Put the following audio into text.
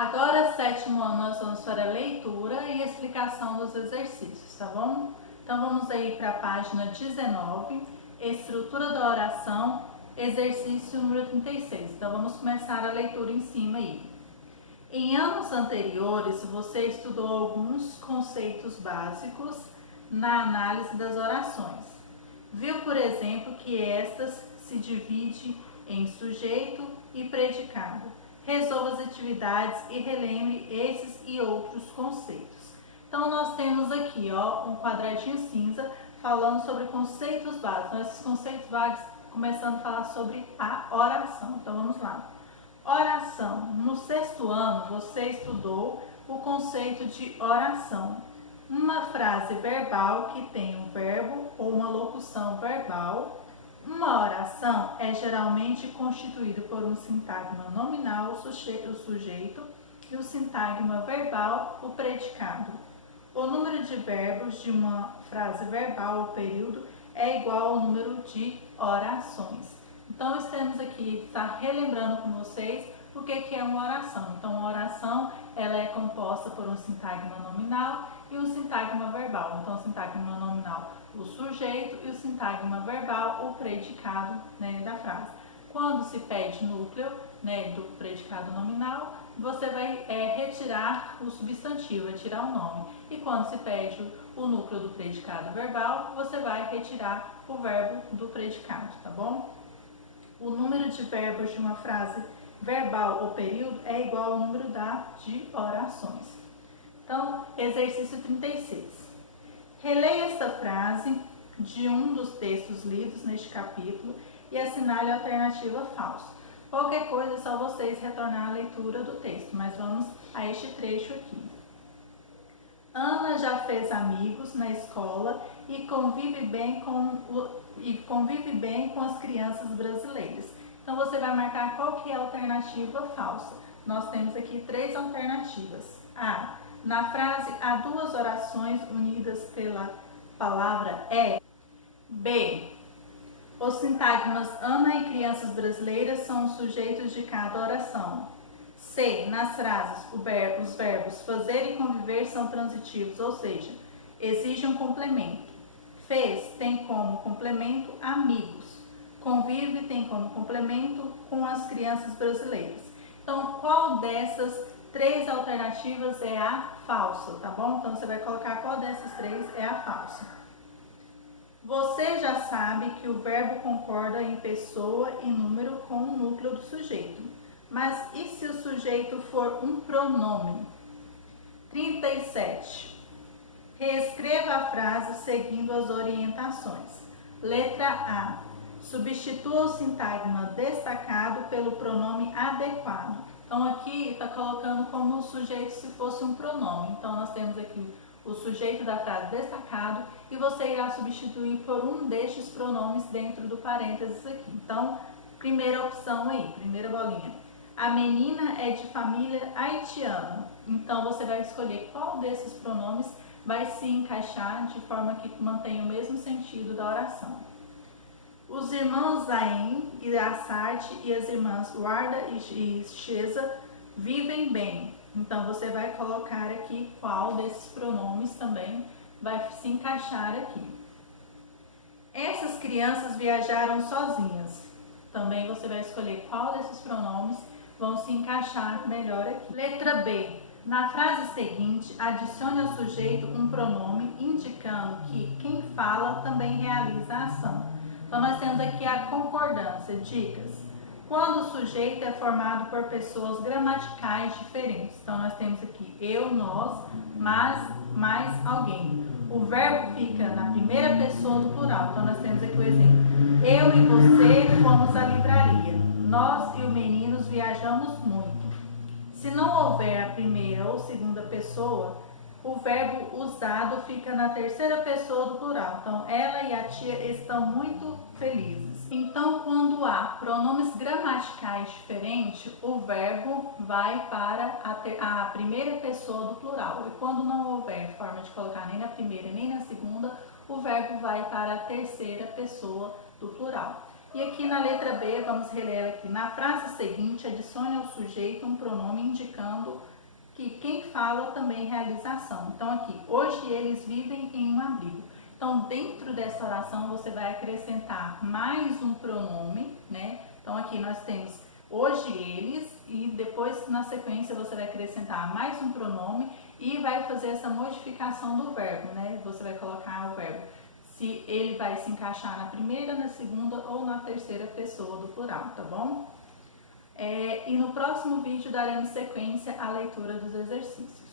Agora, sétimo ano, nós vamos para a leitura e explicação dos exercícios, tá bom? Então, vamos aí para a página 19, estrutura da oração, exercício número 36. Então, vamos começar a leitura em cima aí. Em anos anteriores, você estudou alguns conceitos básicos na análise das orações. Viu, por exemplo, que estas se dividem em sujeito e predicado. Resolva as atividades e relembre esses e outros conceitos. Então, nós temos aqui um quadradinho cinza falando sobre conceitos básicos. Então, esses conceitos básicos começando a falar sobre a oração. Então, vamos lá. Oração. No sexto ano, você estudou o conceito de oração. Uma frase verbal que tem um verbo ou uma locução verbal. Uma oração é geralmente constituída por um sintagma nominal, o sujeito, e o sintagma verbal, o predicado. O número de verbos de uma frase verbal ou período é igual ao número de orações. Então, estamos aqui, está relembrando com vocês o que é uma oração. Então, uma oração ela é composta por um sintagma nominal e um sintagma verbal. Então, o sintagma nominal, o sujeito, e o sintagma verbal, o predicado, da frase. Quando se pede núcleo do predicado nominal, você vai retirar o substantivo, vai tirar o nome. E quando se pede o núcleo do predicado verbal, você vai retirar o verbo do predicado, tá bom? O número de verbos de uma frase verbal ou período é igual ao número de orações. Então, exercício 36. Releia esta frase de um dos textos lidos neste capítulo e assinale a alternativa falsa. Qualquer coisa é só vocês retornar à leitura do texto, mas vamos a este trecho aqui. Ana já fez amigos na escola e convive bem com as crianças brasileiras. Então, você vai marcar qual que é a alternativa falsa. Nós temos aqui três alternativas. A. Na frase, há duas orações unidas pela palavra é. B. Os sintagmas Ana e crianças brasileiras são os sujeitos de cada oração. C. Nas frases, os verbos fazer e conviver são transitivos, ou seja, exigem um complemento. Fez tem como complemento amigos. Convive tem como complemento com as crianças brasileiras. Então, qual dessas três alternativas é a falsa, tá bom? Então, você vai colocar qual dessas três é a falsa. Você já sabe que o verbo concorda em pessoa e número com o núcleo do sujeito. Mas e se o sujeito for um pronome? 37. Reescreva a frase seguindo as orientações. Letra A. Substitua o sintagma destacado pelo pronome adequado. Então, aqui está colocando como o sujeito se fosse um pronome. Então, nós temos aqui o sujeito da frase destacado e você irá substituir por um destes pronomes dentro do parênteses aqui. Então, primeira opção aí, primeira bolinha. A menina é de família haitiana. Então, você vai escolher qual desses pronomes vai se encaixar de forma que mantenha o mesmo sentido da oração. Os irmãos Zain e Assad e as irmãs Warda e Sheza vivem bem. Então, você vai colocar aqui qual desses pronomes também vai se encaixar aqui. Essas crianças viajaram sozinhas. Também você vai escolher qual desses pronomes vão se encaixar melhor aqui. Letra B. Na frase seguinte, adicione ao sujeito um pronome indicando que quem fala também realiza a ação. Então, nós temos aqui a concordância. Dicas. Quando o sujeito é formado por pessoas gramaticais diferentes. Então, nós temos aqui eu, nós, mas, mais alguém. O verbo fica na primeira pessoa do plural. Então, nós temos aqui o exemplo. Eu e você fomos à livraria. Nós e os meninos viajamos muito. Se não houver a primeira ou segunda pessoa, o verbo usado fica na terceira pessoa do plural. Então, ela e a tia estão muito felizes. Então, quando há pronomes gramaticais diferentes, o verbo vai para a primeira pessoa do plural. E quando não houver forma de colocar nem na primeira nem na segunda, o verbo vai para a terceira pessoa do plural. E aqui na letra B, vamos reler aqui. Na frase seguinte, adicione ao sujeito um pronome indicando que quem fala também realiza ação. Então aqui, hoje eles vivem em um abrigo. Então dentro dessa oração você vai acrescentar mais um pronome, né? Então aqui nós temos hoje eles e depois na sequência você vai acrescentar mais um pronome e vai fazer essa modificação do verbo, né? Você vai colocar o verbo se ele vai se encaixar na primeira, na segunda ou na terceira pessoa do plural, tá bom? E no próximo vídeo daremos sequência à leitura dos exercícios.